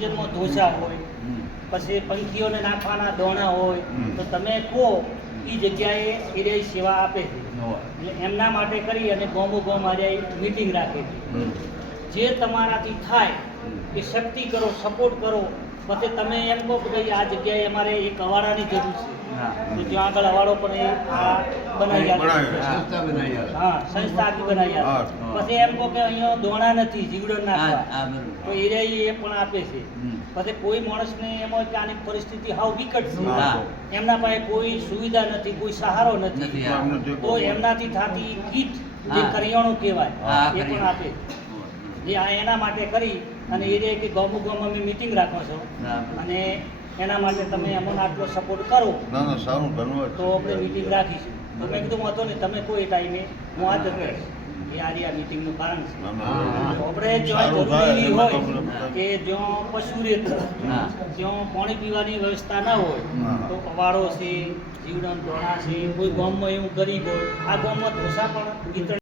સિઝનમાં ઢોસા હોય, પછી પંખીઓને નાખવાના દોણા હોય, તો તમે કહો એ જગ્યાએ એ સેવા આપે છે. એટલે એમના માટે કરી અને ગોમો ગોમ આજે મિટિંગ રાખે છે. જે તમારાથી થાય એ શક્તિ કરો, સપોર્ટ કરો. પછી તમે એમ કહો કે ભાઈ આ જગ્યાએ અમારે એક અવાડાની જરૂર છે, તો ત્યાં આગળ અવાડો પણ એ બનાવી આપે. હા, સંસ્થા આખી બનાવી આપે. પછી એમ કહો કે અહીંયા દોણા નથી, જીવડો નાખવા, તો એ પણ આપે છે. પછી કોઈ માણસને એમાં કે આની પરિસ્થિતિ હાવ વિકટ છે, એમના પાસે કોઈ સુવિધા નથી, કોઈ સહારો નથી, તો એમનાથી થતી કીટ જે કરિયાણું કહેવાય એ પણ આપે. જે આ એના માટે કરી અને એ કે ગામો ગામ અમે મિટિંગ રાખો છો અને એના માટે તમે અમને આટલો સપોર્ટ કરો તો આપણે મિટિંગ રાખીશું. તો મેં કીધું વાંધો નહીં, તમે કોઈ ટાઈમે હું હાજર કરીશ. એ આ મિટિંગનું કારણ છે. આપણે જ્યાં જરૂરી હોય કે જ્યાં પશુ રહેતું, જ્યાં પાણી પીવાની વ્યવસ્થા ના હોય, તો અવાડો છે, જીવડન ધોણા છે, કોઈ ગામમાં એવું ગરીબ હોય, આ ગામમાં ઢોસા પણ વિતરણ